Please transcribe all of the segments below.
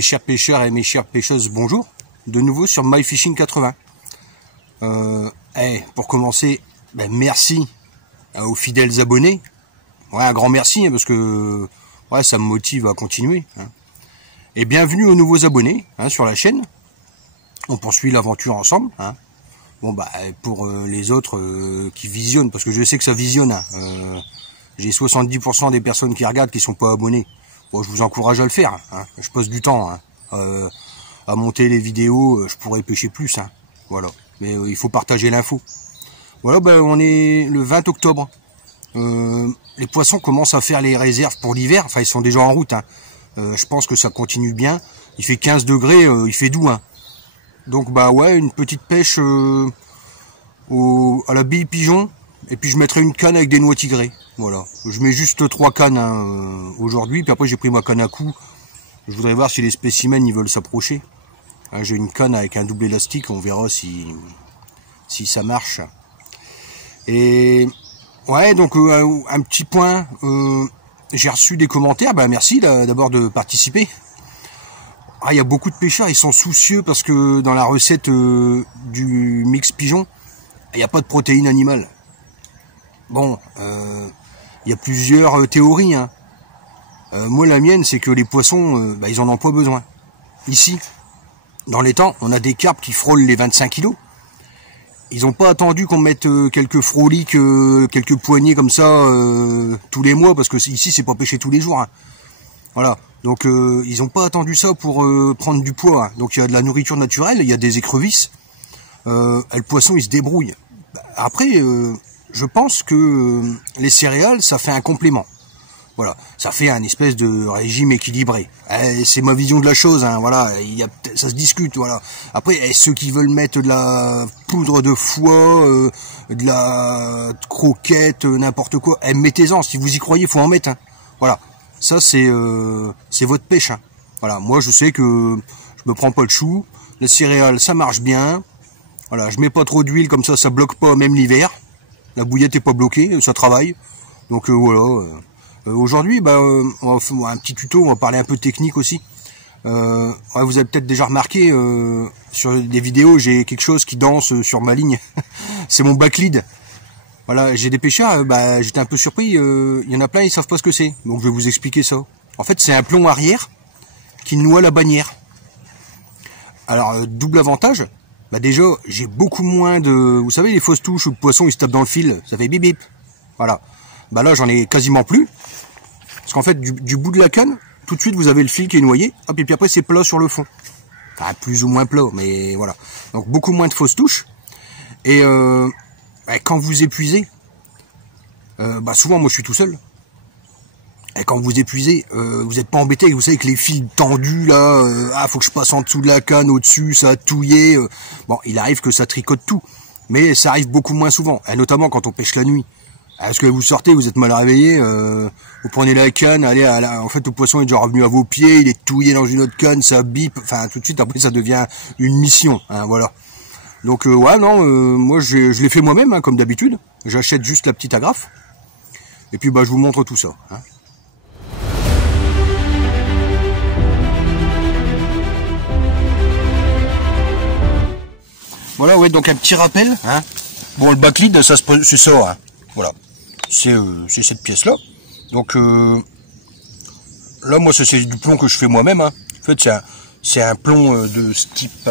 Mes chers pêcheurs et mes chères pêcheuses, bonjour. De nouveau sur MyFishing 80. Pour commencer, merci aux fidèles abonnés. Ouais, un grand merci, parce que ça me motive à continuer. Et bienvenue aux nouveaux abonnés sur la chaîne. On poursuit l'aventure ensemble. Bon, pour les autres qui visionnent, parce que je sais que ça visionne. J'ai 70% des personnes qui regardent qui sont pas abonnés. Bon, je vous encourage à le faire. Je passe du temps à monter les vidéos. Je pourrais pêcher plus. Voilà. Mais il faut partager l'info. Voilà, on est le 20 octobre. Les poissons commencent à faire les réserves pour l'hiver. Enfin, ils sont déjà en route. Je pense que ça continue bien. Il fait 15 degrés, il fait doux. Donc, une petite pêche à la bille pigeon. Et puis, je mettrai une canne avec des noix tigrées. Voilà. Je mets juste 3 cannes aujourd'hui. Puis après, j'ai pris ma canne à coups. Je voudrais voir si les spécimens ils veulent s'approcher. J'ai une canne avec un double élastique. On verra si ça marche. Et ouais, donc un petit point. J'ai reçu des commentaires. Merci d'abord de participer. Il y a beaucoup de pêcheurs, ils sont soucieux parce que dans la recette du mix pigeon, il n'y a pas de protéines animales. Bon, il y a plusieurs théories. Moi, la mienne, c'est que les poissons, ils en ont pas besoin. Ici, dans les temps, on a des carpes qui frôlent les 25 kilos. Ils n'ont pas attendu qu'on mette quelques froliques, quelques poignées comme ça tous les mois, parce que ici, c'est pas pêché tous les jours. Voilà. Donc, ils n'ont pas attendu ça pour prendre du poids. Donc, il y a de la nourriture naturelle, il y a des écrevisses. Le poisson, il se débrouille. Après, je pense que les céréales, ça fait un complément. Voilà, ça fait un espèce de régime équilibré. C'est ma vision de la chose. Voilà, ça se discute. Voilà. Après, ceux qui veulent mettre de la poudre de foie, de la croquette, n'importe quoi, mettez-en. Si vous y croyez, faut en mettre. Voilà, ça c'est votre pêche. Voilà, moi je sais que je me prends pas le chou. Les céréales, ça marche bien. Voilà, je mets pas trop d'huile comme ça bloque pas même l'hiver. La bouillette est pas bloquée, ça travaille. Donc voilà. Aujourd'hui, on va faire un petit tuto, on va parler un peu technique aussi. Vous avez peut-être déjà remarqué, sur des vidéos, j'ai quelque chose qui danse sur ma ligne. C'est mon backlead. Voilà, j'ai des pêcheurs, j'étais un peu surpris, il y en a plein, ils savent pas ce que c'est. Donc je vais vous expliquer ça. En fait, c'est un plomb arrière qui noie la bannière. Alors, double avantage, déjà, j'ai beaucoup moins de... Vous savez, les fausses touches où le poisson il se tape dans le fil, ça fait bip bip. Voilà. Là, j'en ai quasiment plus. Parce qu'en fait, du bout de la canne, tout de suite, vous avez le fil qui est noyé. Hop, et puis après, c'est plat sur le fond. Enfin, plus ou moins plat, mais voilà. Donc, beaucoup moins de fausses touches. Et quand vous épuisez, souvent, moi, je suis tout seul. Et quand vous épuisez, vous n'êtes pas embêté. Vous savez que les fils tendus, là, faut que je passe en dessous de la canne, au-dessus, ça a touillé. Il arrive que ça tricote tout. Mais ça arrive beaucoup moins souvent. Et notamment quand on pêche la nuit. Est-ce que vous sortez, vous êtes mal réveillé, vous prenez la canne, allez, en fait le poisson est déjà revenu à vos pieds, il est touillé dans une autre canne, ça bip, enfin tout de suite après ça devient une mission, voilà. Donc moi je l'ai fait moi-même comme d'habitude, j'achète juste la petite agrafe, et puis je vous montre tout ça. Voilà, donc un petit rappel. Bon, le backlead, c'est ça. Voilà. C'est cette pièce-là. Donc, là, moi, c'est du plomb que je fais moi-même. En fait, c'est un plomb de ce type...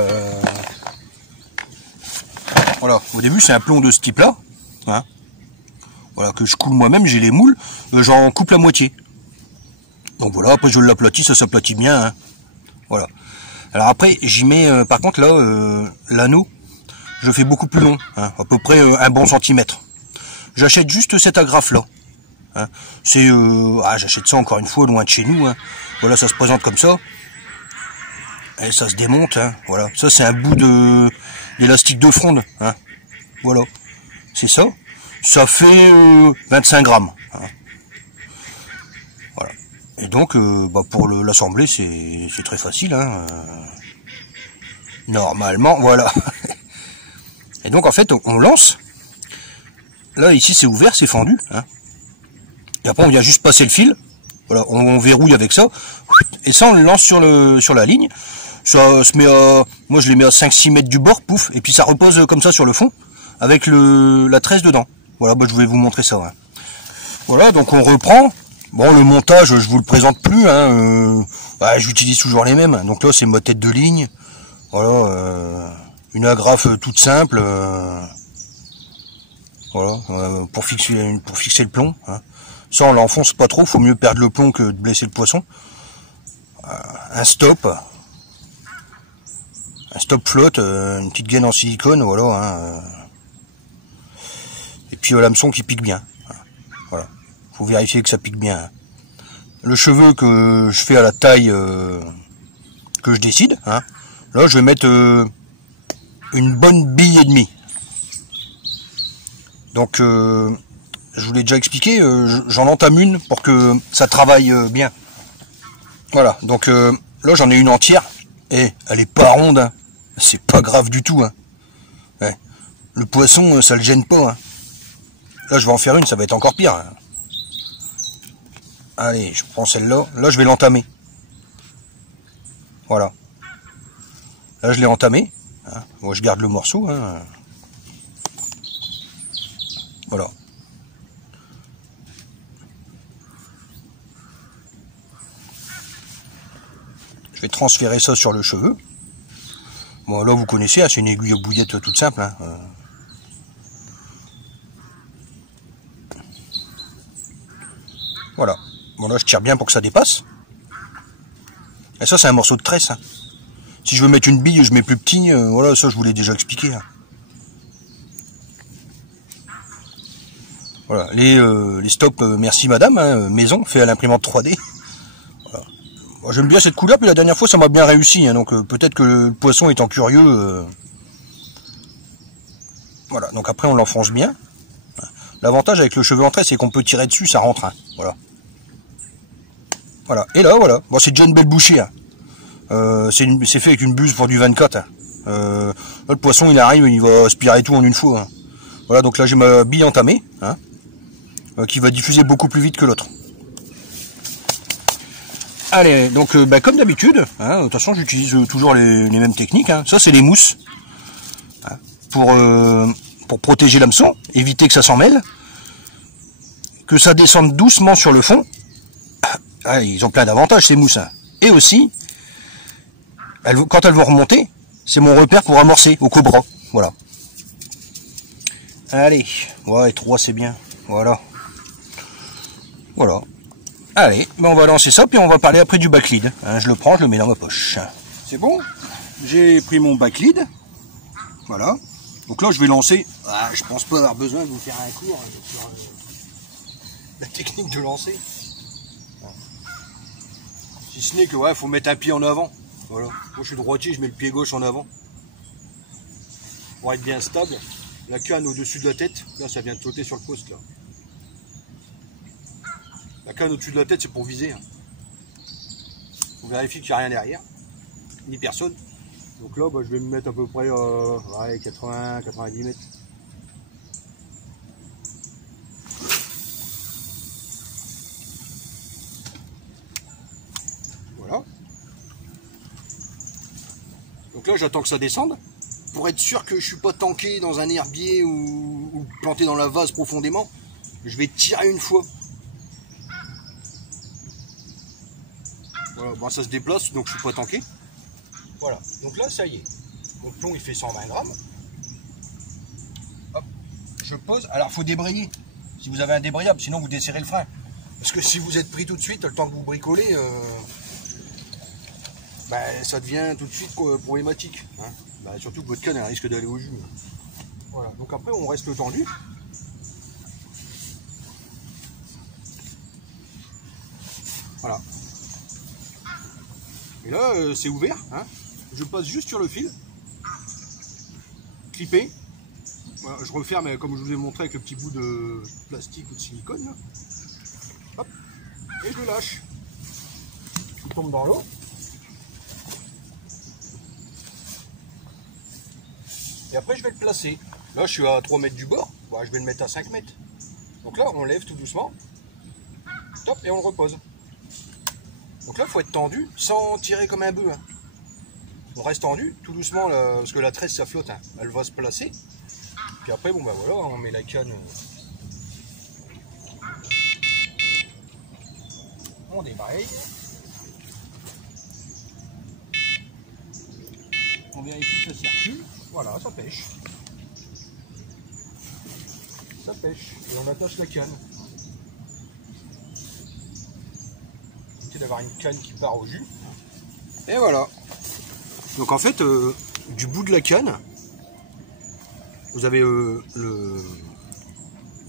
Voilà. Au début, c'est un plomb de ce type-là. Voilà, que je coule moi-même. J'ai les moules. J'en coupe la moitié. Donc, voilà. Après, je l'aplatis. Ça s'aplatit bien. Voilà. Alors, après, j'y mets... par contre, là, l'anneau... Je fais beaucoup plus long, à peu près un bon centimètre. J'achète juste cette agrafe-là. J'achète ça encore une fois loin de chez nous. Voilà, ça se présente comme ça. Et ça se démonte. Voilà, ça c'est un bout d'élastique de fronde. Voilà, c'est ça. Ça fait 25 grammes. Voilà. Et donc, pour l'assembler, c'est très facile. Normalement, voilà. Et donc en fait on lance. Là ici c'est ouvert, c'est fendu. Et après on vient juste passer le fil. Voilà, on verrouille avec ça. Et ça, on le lance sur la ligne. Ça se met à... Moi, je les mets à 5-6 mètres du bord, pouf. Et puis ça repose comme ça sur le fond, avec la tresse dedans. Voilà, bah, je vais vous montrer ça. Hein. Voilà, donc on reprend. Bon, le montage, je vous le présente plus. Hein, j'utilise toujours les mêmes. Donc là, c'est ma tête de ligne. Voilà, une agrafe toute simple. Voilà, pour fixer le plomb. Hein. Ça, on l'enfonce pas trop. Faut mieux perdre le plomb que de blesser le poisson. Un stop flotte, une petite gaine en silicone, voilà. Hein, et puis l'hameçon qui pique bien. Voilà. Faut vérifier que ça pique bien. Hein. Le cheveu que je fais à la taille que je décide. Hein. Là, je vais mettre une bonne bille et demie. Donc, je vous l'ai déjà expliqué, j'en entame une pour que ça travaille bien. Voilà, donc là j'en ai une entière, et elle est pas ronde, hein. C'est pas grave du tout. Hein. Ouais. Le poisson, ça le gêne pas. Hein. Là je vais en faire une, ça va être encore pire. Hein. Allez, je prends celle-là, là je vais l'entamer. Voilà. Là je l'ai entamé. Hein. Moi je garde le morceau. Hein. Voilà. Je vais transférer ça sur le cheveu. Bon, là, vous connaissez, hein, c'est une aiguille à bouillette toute simple. Hein. Voilà. Bon, là, je tire bien pour que ça dépasse. Et ça, c'est un morceau de tresse. Hein. Si je veux mettre une bille, je mets plus petit. Voilà, ça, je vous l'ai déjà expliqué. Hein. Voilà. Les stops, merci madame, hein, maison, fait à l'imprimante 3D. J'aime bien cette couleur, puis la dernière fois ça m'a bien réussi, hein, donc peut-être que le poisson étant curieux. Voilà, donc après on l'enfonce bien. L'avantage avec le cheveu en tresse, c'est qu'on peut tirer dessus, ça rentre. Hein, voilà. Voilà, et là voilà, bon, c'est déjà une belle bouchée. Hein. C'est fait avec une buse pour du 24. Hein. Là, le poisson il arrive, il va aspirer tout en une fois. Hein. Voilà, donc là j'ai ma bille entamée, hein, qui va diffuser beaucoup plus vite que l'autre. Allez, donc comme d'habitude, hein, de toute façon j'utilise toujours les mêmes techniques. Hein. Ça c'est les mousses, hein, pour protéger l'hameçon, éviter que ça s'en mêle, que ça descende doucement sur le fond. Ah, ils ont plein d'avantages ces mousses. Hein. Et aussi, quand elles vont remonter, c'est mon repère pour amorcer au cobra. Voilà. Allez, ouais, 3 c'est bien. Voilà. Voilà. Allez, ben on va lancer ça, puis on va parler après du backlead. Hein, je le prends, je le mets dans ma poche. C'est bon, j'ai pris mon backlead. Voilà. Donc là, je vais lancer. Ah, je pense pas avoir besoin de vous faire un cours sur la technique de lancer. Si ce n'est que, ouais, faut mettre un pied en avant. Voilà. Moi, je suis droitier, je mets le pied gauche en avant. Pour être bien stable. La canne au-dessus de la tête. Là, ça vient de sauter sur le poste, là. La canne au-dessus de la tête, c'est pour viser. Hein. On vérifie qu'il n'y a rien derrière, ni personne. Donc là, bah, je vais me mettre à peu près 80-90 mètres. Voilà. Donc là, j'attends que ça descende. Pour être sûr que je ne suis pas tanké dans un herbier ou planté dans la vase profondément, je vais tirer une fois. Voilà, bon, ça se déplace, donc je suis pas tanké. Voilà, donc là, ça y est. Mon plomb, il fait 120 grammes. Hop, je pose. Alors, il faut débrayer. Si vous avez un débrayable, sinon vous desserrez le frein. Parce que si vous êtes pris tout de suite, le temps que vous bricolez, ça devient tout de suite problématique. Hein. Surtout que votre canne, elle risque d'aller au jus. Voilà, donc après, on reste tendu. Voilà. Et là, c'est ouvert. Hein. Je passe juste sur le fil. Clippé. Voilà, je referme comme je vous ai montré avec le petit bout de plastique ou de silicone. Là. Hop. Et je lâche. Il tombe dans l'eau. Et après, je vais le placer. Là, je suis à 3 mètres du bord. Bon, je vais le mettre à 5 mètres. Donc là, on lève tout doucement. Top, et on le repose. Donc là, il faut être tendu sans tirer comme un bœuf. Hein. On reste tendu, tout doucement, là, parce que la tresse, ça flotte. Hein. Elle va se placer. Puis après, bon bah voilà, on met la canne. On débraye. On vérifie que ça circule. Voilà, ça pêche. Ça pêche. Et on attache la canne. Éviter d'avoir une canne qui part au jus. Et voilà. Donc en fait, du bout de la canne, vous avez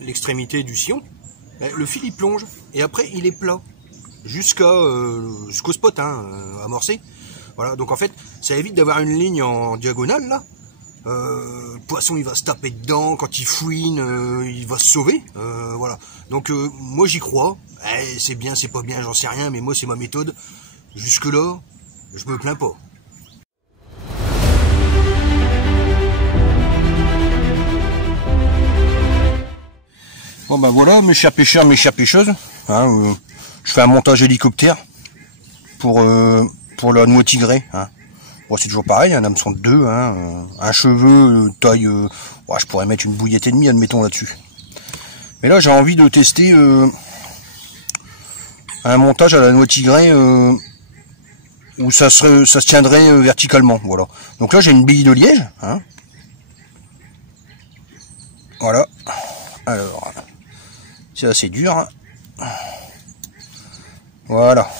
l'extrémité du sillon. Le fil il plonge et après il est plat jusqu'au spot amorcé. Voilà, donc en fait, ça évite d'avoir une ligne en diagonale là. Le poisson il va se taper dedans, quand il fouine, il va se sauver. Voilà. Donc moi j'y crois. C'est bien, c'est pas bien, j'en sais rien, mais moi c'est ma méthode. Jusque là, je me plains pas. Bon ben voilà, mes chers pêcheurs, mes chères pêcheuses, hein, je fais un montage hélicoptère pour la noix tigrée. Hein. Bon, c'est toujours pareil, un hameçon de 2, hein, un cheveu taille, je pourrais mettre une bouillette et demie, admettons là-dessus. Mais là, j'ai envie de tester un montage à la noix tigrée où ça se tiendrait verticalement. Voilà. Donc là, j'ai une bille de liège. Hein. Voilà. Alors, c'est assez dur. Hein. Voilà.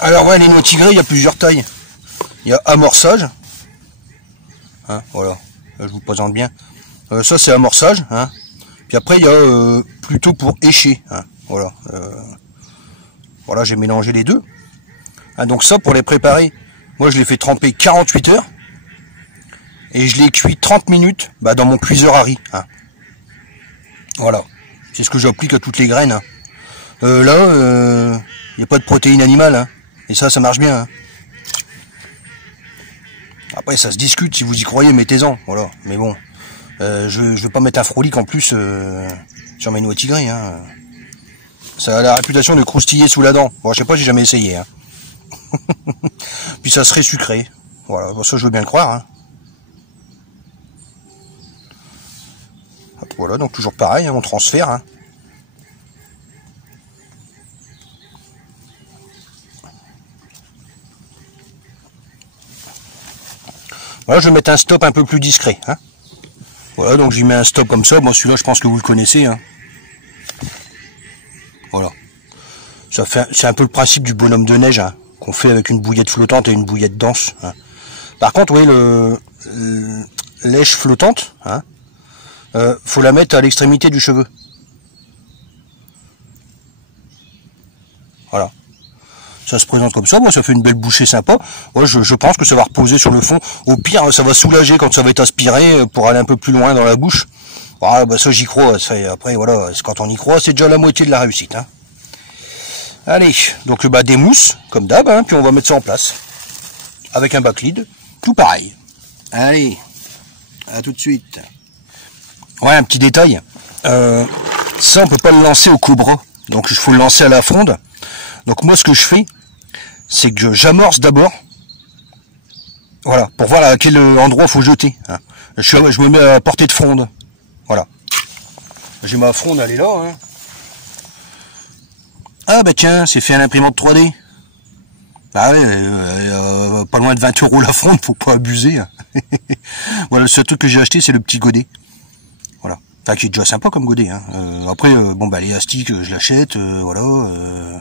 Alors ouais, les noix tigrées, il y a plusieurs tailles. Il y a amorçage. Hein, voilà. Là, je vous présente bien. Ça, c'est amorçage. Hein. Puis après, il y a plutôt pour écher. Hein. Voilà. Voilà, j'ai mélangé les deux. Ah, donc ça, pour les préparer, moi je les fais tremper 48 heures. Et je les cuis 30 minutes dans mon cuiseur à riz. Hein. Voilà. C'est ce que j'applique à toutes les graines. Hein. Là, il n'y a pas de protéines animales. Hein. Et ça marche bien. Hein. Après, ça se discute. Si vous y croyez, mettez-en. Voilà. Mais bon, je vais pas mettre un frolic en plus sur mes noix tigrées. Hein. Ça a la réputation de croustiller sous la dent. Bon, je sais pas, j'ai jamais essayé. Hein. Puis ça serait sucré. Voilà, bon, ça je veux bien le croire. Hein. Voilà, donc toujours pareil, hein, on transfère. Hein. Voilà, je vais mettre un stop un peu plus discret. Hein. Voilà, donc j'y mets un stop comme ça. Moi, celui-là, je pense que vous le connaissez. Hein. Voilà. C'est un peu le principe du bonhomme de neige, hein, qu'on fait avec une bouillette flottante et une bouillette dense. Hein. Par contre, oui, le lèche flottante, hein, faut la mettre à l'extrémité du cheveu. Voilà. Ça se présente comme ça, moi ça fait une belle bouchée sympa. Ouais, je pense que ça va reposer sur le fond. Au pire, ça va soulager quand ça va être aspiré pour aller un peu plus loin dans la bouche. Voilà, ça j'y crois. Après, voilà, quand on y croit, c'est déjà la moitié de la réussite. Hein. Allez, donc des mousses, comme d'hab, hein, puis on va mettre ça en place. Avec un backlead, tout pareil. Allez, à tout de suite. Ouais, un petit détail. Ça, on peut pas le lancer au cobra. Donc il faut le lancer à la fronde. Donc moi, ce que je fais, c'est que j'amorce d'abord. Voilà, pour voir à quel endroit il faut jeter. Hein. Je me mets à portée de fronde. Voilà. J'ai ma fronde, elle est là. Hein. Ah bah tiens, c'est fait à l'imprimante 3D. Ah ouais, pas loin de 20 € la fronde, faut pas abuser. Hein. Voilà, le seul truc que j'ai acheté, c'est le petit godet. Voilà. Enfin, qui est déjà sympa comme godet. Hein. Après, l'élastique, je l'achète, voilà.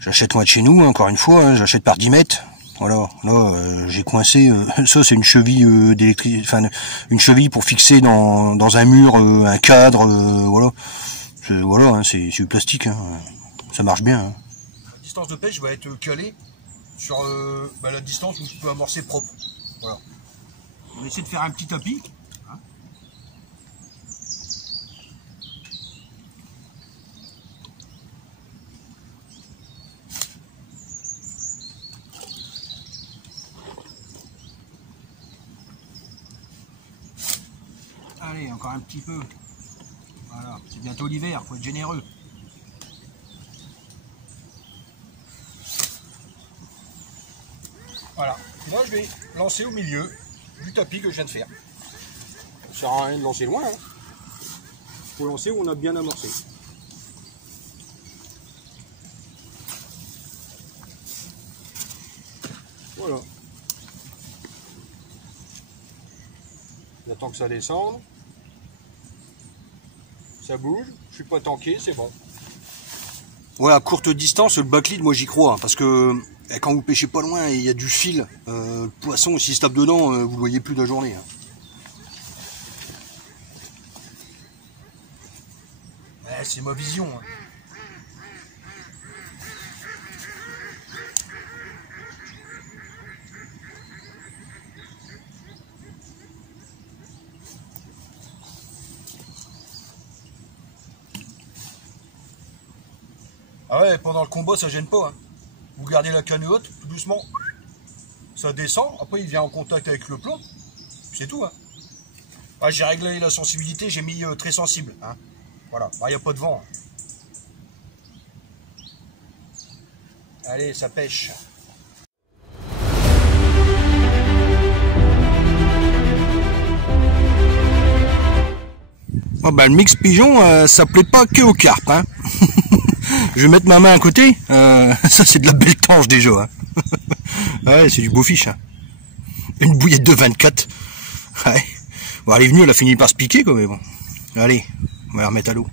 J'achète moi de chez nous, encore une fois, hein, j'achète par 10 mètres. Voilà, là, j'ai coincé, ça c'est une cheville une cheville pour fixer dans un mur, un cadre, voilà. Voilà, hein, c'est du plastique, hein. Ça marche bien. Hein. La distance de pêche va être calée sur la distance où je peux amorcer propre. Voilà. On va essayer de faire un petit tapis. Hein. Allez, encore un petit peu. Voilà, c'est bientôt l'hiver, faut être généreux. Voilà. Et là, je vais lancer au milieu du tapis que je viens de faire. Ça sert à rien de lancer loin. Hein. Faut lancer où on a bien amorcé. Voilà. J'attends que ça descende. Ça bouge. Je suis pas tanké, c'est bon. Ouais, à courte distance, le backlead, moi j'y crois. Hein, parce que quand vous pêchez pas loin et il y a du fil, le poisson, s'il se tape dedans, vous le voyez plus de la journée. Hein. Ouais, c'est ma vision. Hein. Ah ouais, pendant le combat, ça gêne pas. Hein. Vous gardez la canne haute, tout doucement, ça descend, après il vient en contact avec le plomb, c'est tout. Hein. Ah, j'ai réglé la sensibilité, j'ai mis très sensible. Hein. Voilà, il n'y a pas de vent. Hein. Allez, ça pêche. Oh bah, le mix pigeon, ça plaît pas que aux carpes. Hein. Je vais mettre ma main à côté. Ça, c'est de la belle tanche déjà. Hein. Ouais, c'est du beau fiche. Hein. Une bouillette de 24. Ouais. Bon, elle est venue, elle a fini par se piquer, quoi, mais bon. Allez, on va la remettre à l'eau.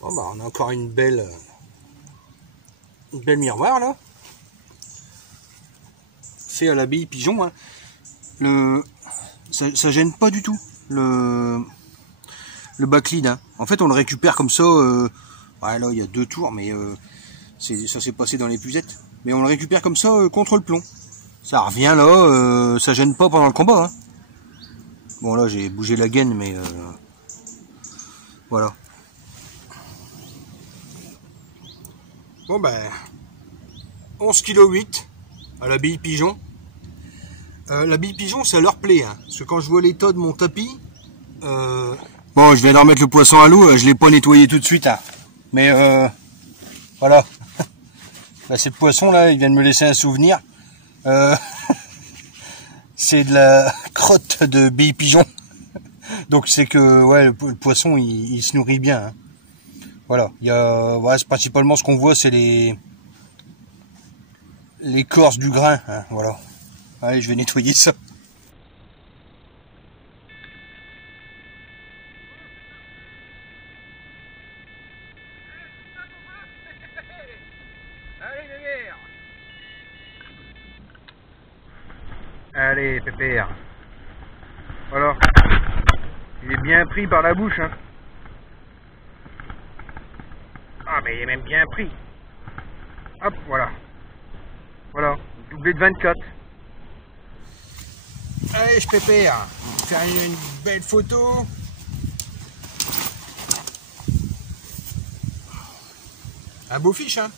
Bon, bah, on a encore une belle miroir, là. Fait à la bille pigeon, hein. Ça gêne pas du tout le backlead. Hein. En fait, on le récupère comme ça. Ouais, là, il y a 2 tours, mais ça s'est passé dans l'épuisette. Mais on le récupère comme ça contre le plomb. Ça revient là, ça gêne pas pendant le combat. Hein. Bon, là, j'ai bougé la gaine, mais voilà. Bon, ben, 11,8 kg à la bille pigeon. La bille pigeon, ça leur plaît, hein, parce que quand je vois l'état de mon tapis, bon, je viens de remettre le poisson à l'eau, je l'ai pas nettoyé tout de suite, hein, mais voilà, là, c'est le poisson là, il vient de me laisser un souvenir, c'est de la crotte de bille pigeon, donc c'est que ouais, le poisson il se nourrit bien, hein. Voilà, il y a, ouais, c'est principalement ce qu'on voit, c'est l'écorce du grain, hein, voilà. Allez, je vais nettoyer ça. Allez, pépère. Voilà. Il est bien pris par la bouche, hein. Ah, mais il est même bien pris. Hop, voilà. Voilà, doublé de 24. Allez, je pépère. Faire une belle photo. Un beau fiche, hein.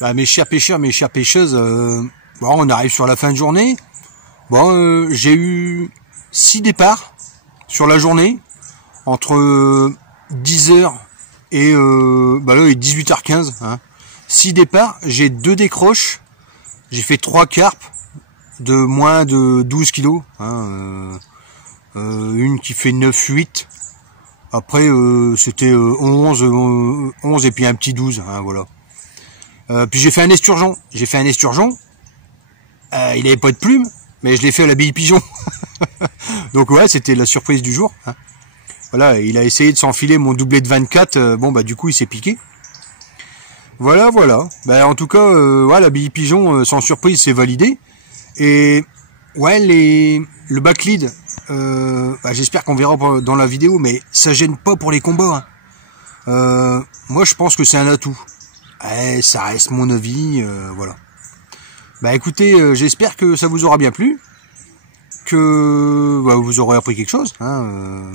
Bah, mes chers pêcheurs, mes chères pêcheuses, bon, on arrive sur la fin de journée. Bon, j'ai eu 6 départs sur la journée, entre 10h et, bah là, 18h15. Hein. 6 départs, j'ai 2 décroches, j'ai fait 3 carpes de moins de 12 kg. Hein, une qui fait 9-8. Après, c'était 11 et puis un petit 12. Hein, voilà. Puis j'ai fait un esturgeon. Il avait pas de plume, mais je l'ai fait à la bille pigeon. Donc ouais, c'était la surprise du jour. Hein. Voilà, il a essayé de s'enfiler mon doublé de 24. Bon bah du coup il s'est piqué. Voilà, voilà. Bah, en tout cas, ouais, la bille pigeon, sans surprise, c'est validé. Et ouais, le backlead, bah, j'espère qu'on verra dans la vidéo, mais ça gêne pas pour les combats. Hein. Moi, je pense que c'est un atout. Ouais, ça reste mon avis, voilà. Bah écoutez, j'espère que ça vous aura bien plu, que bah, vous aurez appris quelque chose. Hein,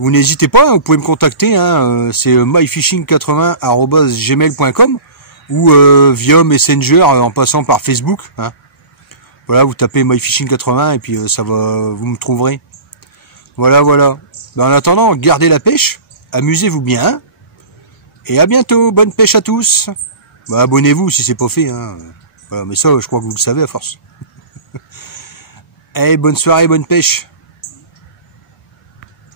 vous n'hésitez pas, vous pouvez me contacter, hein, c'est myfishing80@gmail.com ou via Messenger en passant par Facebook. Hein. Voilà, vous tapez myfishing80 et puis ça va, vous me trouverez. Voilà, voilà. Ben, en attendant, gardez la pêche, amusez-vous bien, et à bientôt, bonne pêche à tous. Ben, abonnez-vous si c'est pas fait, hein. Voilà, mais ça, je crois que vous le savez à force. Allez, bonne soirée, bonne pêche.